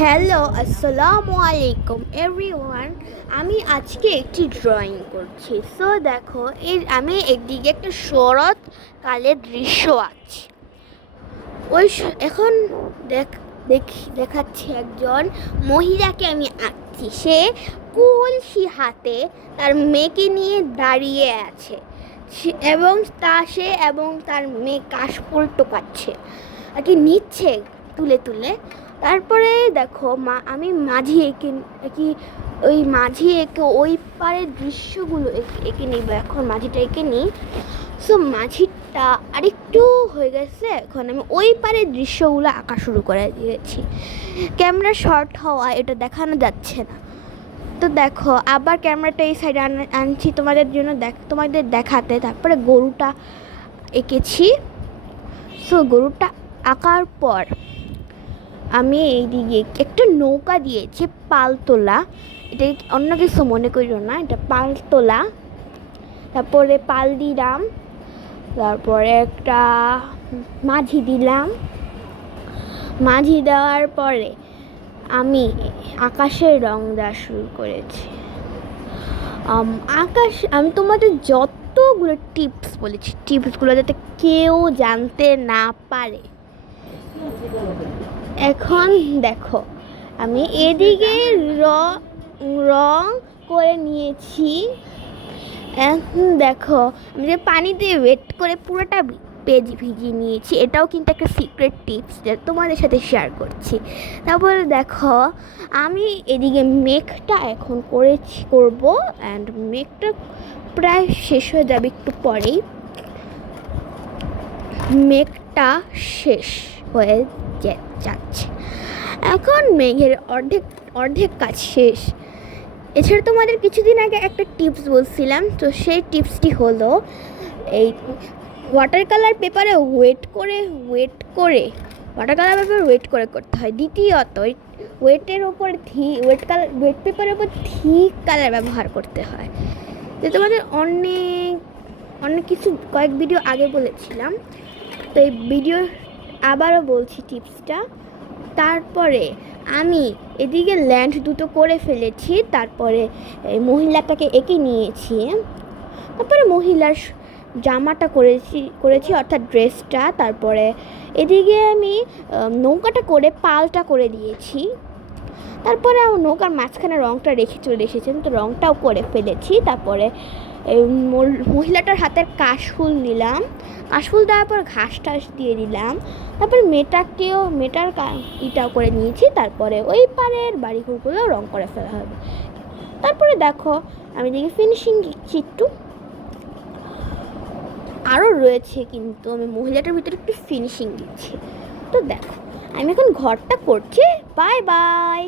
Hello, আসসালামু আলাইকুম everyone. আমি আজকে একটি ড্রয়িং করছি। সো দেখো, আমি একদিকে একটা শরৎকালের দৃশ্য আছে। এখন দেখাচ্ছি একজন মহিলাকে আমি আঁকছি। সে কলসি হাতে তার মেয়েকে নিয়ে দাঁড়িয়ে আছে এবং তার মেয়ে কাশফুল টোকাচ্ছে আর কি নিচ্ছে তুলে তুলে। তারপরে দেখো আমি মাঝি এঁকে ওই পারের দৃশ্যগুলো এঁকে নিব। এখন মাঝিটা এঁকে নিই। সো মাঝিটা আরেকটু হয়ে গেছে। এখন আমি ওই পারের দৃশ্যগুলো আঁকা শুরু করে দিয়েছি। ক্যামেরা শর্ট হওয়া এটা দেখানো যাচ্ছে না। তো দেখো, আবার ক্যামেরাটা এই সাইডে আনছি তোমাদের দেখাতে। তারপরে গরুটা এঁকেছি। সো গরুটা আঁকার পর আমি এইদিকে একটা নৌকা দিয়েছি পালতোলা। এটা অন্য কিছু মনে করিও না, এটা পালতোলা। তারপরে পাল দিলাম, তারপরে একটা মাঝি দিলাম। মাঝি দেওয়ার পরে আমি আকাশের রং দেওয়া শুরু করেছি। আমি তোমাদের যতগুলো টিপস বলেছি, টিপসগুলো যাতে কেউ জানতে না পারে। এখন দেখো, আমি এদিকে রং করে নিয়েছি। এখন দেখো, আমি যে পানিতে ওয়েট করে পুরোটা পেজ ভিজিয়ে নিয়েছি। এটাও কিন্তু একটা সিক্রেট টিপস যেটা তোমাদের সাথে শেয়ার করছি। তারপরে দেখো, আমি এদিকে মেঘটা এখন করব। অ্যান্ড মেঘটা প্রায় শেষ হয়ে যাবে একটু পরেই। মেঘটা শেষ হয়ে যাচ্ছে। এখন মেঘের অর্ধেক কাজ শেষ। এছাড়া তোমাদের কিছুদিন আগে একটা টিপস বলছিলাম, তো সেই টিপসটি হলো এই ওয়াটার কালার পেপারে ওয়েট করে করতে হয়। দ্বিতীয়ত ওয়েটের ওপর ওয়েট পেপারের ওপর থিক কালার ব্যবহার করতে হয়। যে তোমাদের অনেক কিছু কয়েক ভিডিও আগে বলেছিলাম, তো এই ভিডিও আবারও বলছি টিপসটা। তারপরে আমি এদিকে ল্যান্ড দুটো করে ফেলেছি। তারপরে মহিলাটাকে এঁকে নিয়েছি। তারপরে মহিলার জামাটা করেছি অর্থাৎ ড্রেসটা। তারপরে এদিকে আমি নৌকাটা করে পালটা করে দিয়েছি। তারপরে নৌকার মাঝখানে রঙটা রেখে চলে এসেছেন, তো রঙটাও করে ফেলেছি। তারপরে মহিলাটার হাতের কাশফুল দিলাম। কাশফুল দেওয়ার পর ঘাস টাস দিয়ে দিলাম। তারপর মেটার ইটাও করে নিয়েছি। তারপরে ওই পারের বাড়িঘরগুলো রং করে ফেলা হবে। তারপরে দেখো, আমি দেখি ফিনিশিং দিচ্ছি একটু। আরও রয়েছে, কিন্তু আমি মহিলাটার ভিতরে একটু ফিনিশিং দিচ্ছি। তো দেখো, আমি এখন ঘরটা করছি। Bye bye.